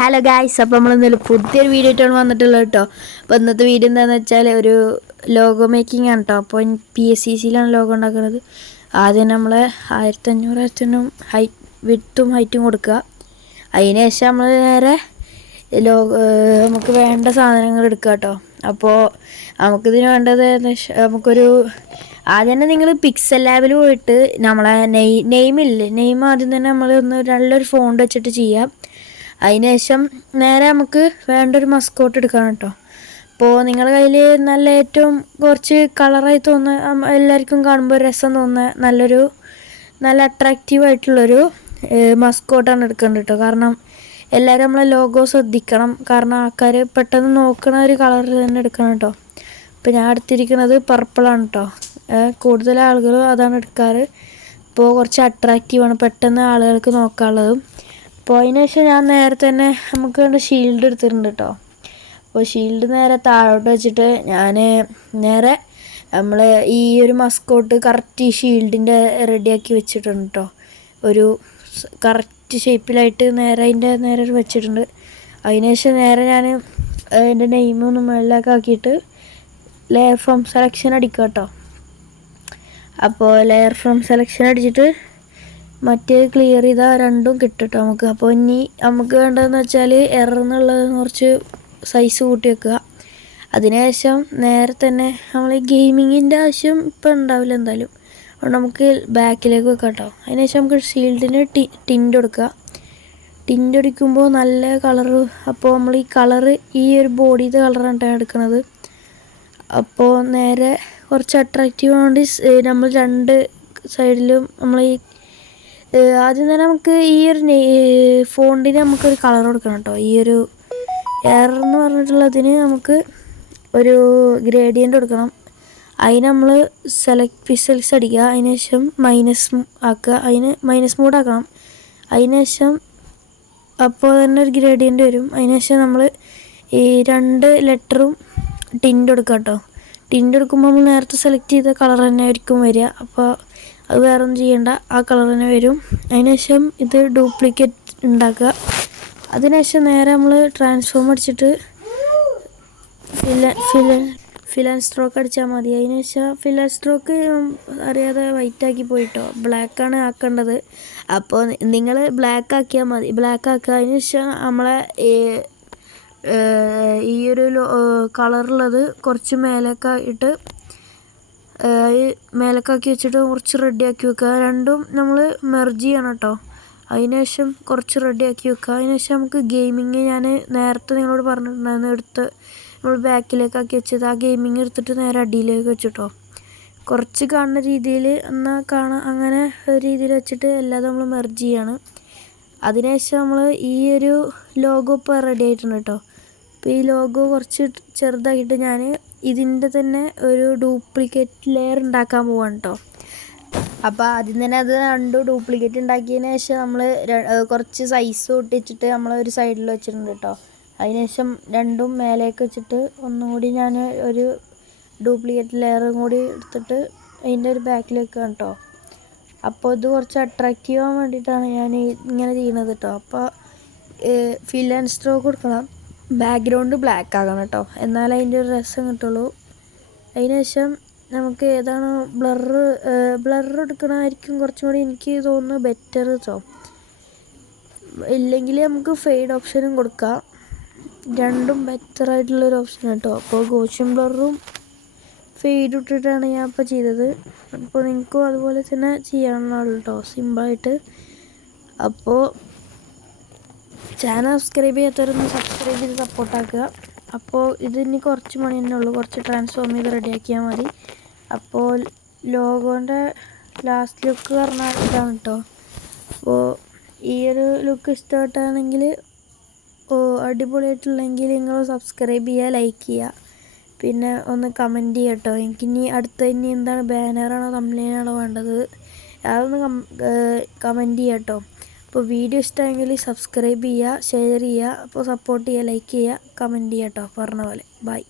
Hello guys, അപ്പോൾ നമ്മൾ ഇന്നലെ പുതിയൊരു വീഡിയോ ആയിട്ടാണ് വന്നിട്ടുള്ളത് കേട്ടോ. അപ്പോൾ ഇന്നത്തെ വീഡിയോ എന്താണെന്ന് വെച്ചാൽ ഒരു ലോഗോ മേക്കിംഗ് ആണ് കേട്ടോ. അപ്പോൾ PSCCയിലാണ് ലോഗോ ഉണ്ടാക്കുന്നത്. ആദ്യം നമ്മൾ 1500 വിഡ്ത്തും ഹൈറ്റും കൊടുക്കുക. അതിന് ശേഷം നമ്മൾ നേരെ നമുക്ക് വേണ്ട സാധനങ്ങൾ എടുക്കുക കേട്ടോ. അപ്പോൾ നമുക്കിതിന് വേണ്ടത് ആദ്യം തന്നെ നിങ്ങൾ പിക്സൽ ലാബിൽ പോയിട്ട് നമ്മളെ നെയിം ആദ്യം തന്നെ നമ്മൾ നല്ലൊരു ഫോണ്ട് വെച്ചിട്ട് ചെയ്യാം. അതിനുശേഷം നേരെ നമുക്ക് വേണ്ടൊരു മസ്കോട്ട് എടുക്കണം കേട്ടോ. അപ്പോൾ നിങ്ങളുടെ കയ്യിൽ നല്ല ഏറ്റവും കുറച്ച് കളറായി തോന്നുന്ന, എല്ലാവർക്കും കാണുമ്പോൾ രസം തോന്നുന്ന നല്ല അട്രാക്റ്റീവായിട്ടുള്ളൊരു മസ്കോട്ടാണ് എടുക്കേണ്ടത് കേട്ടോ. കാരണം എല്ലാവരും നമ്മളെ ലോഗോ ശ്രദ്ധിക്കണം. കാരണം ആൾക്കാർ പെട്ടെന്ന് നോക്കണ ഒരു കളറിൽ തന്നെ എടുക്കണം കേട്ടോ. ഇപ്പോൾ ഞാൻ എടുത്തിരിക്കുന്നത് പർപ്പിളാണ് കേട്ടോ. കൂടുതൽ ആളുകളും അതാണ് എടുക്കാറ്. ഇപ്പോൾ കുറച്ച് അട്രാക്റ്റീവാണ്, പെട്ടെന്ന് ആളുകൾക്ക് നോക്കാനുള്ളതും. അപ്പോൾ അതിന് ശേഷം ഞാൻ നേരത്തെ തന്നെ നമുക്ക് വേണ്ട ഷീൽഡ് എടുത്തിട്ടുണ്ട് കേട്ടോ. അപ്പോൾ ഷീൽഡ് നേരെ താഴോട്ട് വെച്ചിട്ട് ഞാൻ നേരെ നമ്മൾ ഈ ഒരു മസ്കോട്ട് കറക്റ്റ് ഈ ഷീൽഡിൻ്റെ റെഡിയാക്കി വെച്ചിട്ടുണ്ട് കേട്ടോ. ഒരു കറക്റ്റ് ഷേപ്പിലായിട്ട് നേരെ വെച്ചിട്ടുണ്ട്. അതിനുശേഷം നേരെ ഞാൻ അതിൻ്റെ നെയിമൊന്നും മുകളിലൊക്കെ ആക്കിയിട്ട് ലെയർ ഫ്രം സെലക്ഷൻ അടിക്കുക കേട്ടോ. അപ്പോൾ ലെയർ ഫ്രം സെലക്ഷൻ അടിച്ചിട്ട് മറ്റേ ക്ലിയർ ചെയ്താൽ രണ്ടും കിട്ടും കേട്ടോ നമുക്ക്. അപ്പോൾ ഇനി നമുക്ക് വേണ്ടതെന്ന് വെച്ചാൽ എന്നുള്ളത് കുറച്ച് സൈസ് കൂട്ടി വെക്കുക. അതിനുശേഷം നേരെ തന്നെ നമ്മൾ ഗെയിമിങ്ങിൻ്റെ ആവശ്യം ഇപ്പം ഉണ്ടാവില്ല എന്തായാലും, അതുകൊണ്ട് നമുക്ക് ബാക്കിലേക്ക് വെക്കാം കേട്ടോ. അതിനുശേഷം നമുക്ക് ഷീൽഡിന് ടിൻ്റ് കൊടുക്കുക. ടിൻ്റ് അടിക്കുമ്പോൾ നല്ല കളറ്, അപ്പോൾ നമ്മൾ ഈ കളറ് ഈ ഒരു ബോഡിയുടെ കളറാണ് കേട്ടോ എടുക്കുന്നത്. അപ്പോൾ നേരെ കുറച്ച് അട്രാക്റ്റീവ് ആവേണ്ടി നമ്മൾ രണ്ട് സൈഡിലും നമ്മൾ ആദ്യം തന്നെ നമുക്ക് ഈ ഒരു ഫോണ്ടിന് നമുക്കൊരു കളർ കൊടുക്കണം കേട്ടോ. ഈ ഒരു എന്ന് പറഞ്ഞിട്ടുള്ളതിന് നമുക്ക് ഒരു ഗ്രേഡിയൻ്റ് കൊടുക്കണം. അതിന് നമ്മൾ പിക്സൽസ് അടിക്കുക. അതിന് ശേഷം മൈനസ് ആക്കുക, അതിന് മൈനസ് മോഡ് ആക്കണം. അതിന് ശേഷം അപ്പോൾ തന്നെ ഒരു ഗ്രേഡിയൻ്റ് വരും. അതിന് ശേഷം നമ്മൾ ഈ രണ്ട് ലെറ്ററും ടിൻ്റ് കൊടുക്കുക കേട്ടോ. ടിൻ്റ് എടുക്കുമ്പോൾ നമ്മൾ നേരത്തെ സെലക്ട് ചെയ്ത കളർ തന്നെ ആയിരിക്കും വരിക. അപ്പോൾ അത് വേറെ ഒന്നും ചെയ്യേണ്ട, ആ കളർ തന്നെ വരും. അതിനുശേഷം ഇത് ഡ്യൂപ്ലിക്കേറ്റ് ഉണ്ടാക്കുക. അതിനുശേഷം നേരെ നമ്മൾ ട്രാൻസ്ഫോം അടിച്ചിട്ട് ഫിൽ ആൻഡ് സ്ട്രോക്ക് അടിച്ചാൽ മതി. അതിനുശേഷം ഫിൽ ആൻഡ് സ്ട്രോക്ക് അറിയാതെ വൈറ്റാക്കി പോയിട്ടോ, ബ്ലാക്കാണ് ആക്കേണ്ടത്. അപ്പോൾ നിങ്ങൾ ബ്ലാക്ക് ആക്കിയാൽ മതി, ബ്ലാക്ക് ആക്കുക. അതിനുശേഷം നമ്മളെ ഈ ഒരു കളറുള്ളത് കുറച്ച് മേലേക്കായിട്ട് മേലേക്കാക്കി വെച്ചിട്ട് കുറച്ച് റെഡിയാക്കി വെക്കുക. രണ്ടും നമ്മൾ മെർജ് ചെയ്യണം കേട്ടോ. അതിനുശേഷം കുറച്ച് റെഡിയാക്കി വെക്കുക. അതിനുശേഷം നമുക്ക് ഗെയിമിങ് ഞാൻ നേരത്തെ നിങ്ങളോട് പറഞ്ഞിട്ടുണ്ടായിരുന്നു, നമ്മൾ ബാക്കിലേക്കാക്കി വെച്ചത്. ആ ഗെയിമിങ് എടുത്തിട്ട് നേരെ അടിയിലേക്ക് വെച്ചിട്ടോ, കുറച്ച് കാണുന്ന രീതിയിൽ അങ്ങനെ രീതിയിൽ വെച്ചിട്ട് എല്ലാം നമ്മൾ മെർജ് ചെയ്യാണ്. അതിനുശേഷം നമ്മൾ ഈ ഒരു ലോഗോ ഇപ്പോൾ റെഡി ആയിട്ടുണ്ട് കേട്ടോ. അപ്പോൾ ഈ ലോഗോ കുറച്ച് ചെറുതാക്കിയിട്ട് ഞാൻ ഇതിൻ്റെ തന്നെ ഒരു ഡ്യൂപ്ലിക്കേറ്റ് ലെയർ ഉണ്ടാക്കാൻ പോവാണ് കേട്ടോ. അപ്പോൾ ആദ്യം തന്നെ അത് രണ്ടും ഡ്യൂപ്ലിക്കേറ്റ് ഉണ്ടാക്കിയതിന് ശേഷം നമ്മൾ കുറച്ച് സൈസ് ഒട്ടിച്ചിട്ട് നമ്മൾ ഒരു സൈഡിൽ വെച്ചിട്ടുണ്ട് കേട്ടോ. അതിനുശേഷം രണ്ടും മേലേക്ക് വെച്ചിട്ട് ഒന്നും കൂടി ഞാൻ ഒരു ഡ്യൂപ്ലിക്കേറ്റ് ലെയറും കൂടി എടുത്തിട്ട് അതിൻ്റെ ഒരു ബാക്കിലേക്ക് കേട്ടോ. അപ്പോൾ ഇത് കുറച്ച് അട്രാക്റ്റീവ് ആവാൻ വേണ്ടിയിട്ടാണ് ഞാൻ ഇങ്ങനെ ചെയ്യുന്നത് കേട്ടോ. അപ്പോൾ ഫിൽ ആൻഡ് സ്ട്രോക്ക് കൊടുക്കണം, ബാക്ക്ഗ്രൗണ്ട് ബ്ലാക്ക് ആകണം കേട്ടോ, എന്നാലേ അതിൻ്റെ ഒരു രസം കിട്ടുള്ളൂ. അതിനുശേഷം നമുക്ക് ഏതാണ് ബ്ലർ എടുക്കണമായിരിക്കും കുറച്ചും കൂടി എനിക്ക് തോന്നുന്നു ബെറ്റർ കേട്ടോ. ഇല്ലെങ്കിൽ നമുക്ക് ഫെയ്ഡ് ഓപ്ഷനും കൊടുക്കാം, രണ്ടും ബെറ്റർ ആയിട്ടുള്ളൊരു ഓപ്ഷൻ കേട്ടോ. അപ്പോൾ ഗോഷൻ ബ്ലറും ഫെയ്ഡ് ഇട്ടിട്ടാണ് ഞാൻ ഇപ്പോൾ ചെയ്തത്. അപ്പോൾ നിങ്ങൾക്കും അതുപോലെ തന്നെ ചെയ്യാവുന്നതാണ് കേട്ടോ, സിമ്പിളായിട്ട്. അപ്പോൾ ചാനൽ സബ്സ്ക്രൈബ് ചെയ്യാത്തവരൊന്ന് സബ്സ്ക്രൈബ് ചെയ്ത് സപ്പോർട്ടാക്കുക. അപ്പോൾ ഇതിന് കുറച്ച് മണി തന്നെ ഉള്ളൂ, കുറച്ച് ട്രാൻസ്ഫോം ചെയ്ത് റെഡിയാക്കിയാൽ മതി. അപ്പോൾ ലോഗോൻ്റെ ലാസ്റ്റ് ലുക്ക് പറഞ്ഞാൽ ഇതാണ് കേട്ടോ. അപ്പോൾ ഈ ഒരു ലുക്ക് ഇഷ്ടപ്പെട്ടാണെങ്കിൽ അടിപൊളിയായിട്ടുള്ളെങ്കിൽ നിങ്ങൾ സബ്സ്ക്രൈബ് ചെയ്യുക, ലൈക്ക് ചെയ്യുക, പിന്നെ ഒന്ന് കമൻറ്റ് ചെയ്യുക കേട്ടോ. എനിക്കിനി ഇനി എന്താണ് ബാനറാണോ തംബ്നെയിലാണോ വേണ്ടത്, അതൊന്ന് കമൻറ്റ് ചെയ്യുക കേട്ടോ. അപ്പോൾ വീഡിയോ ഇഷ്ടമെങ്കിൽ സബ്സ്ക്രൈബ് ചെയ്യുക, ഷെയർ ചെയ്യുക, അപ്പോൾ സപ്പോർട്ട് ചെയ്യുക, ലൈക്ക് ചെയ്യുക, കമൻറ്റ് ചെയ്യുക കേട്ടോ. പറഞ്ഞ പോലെ ബൈ.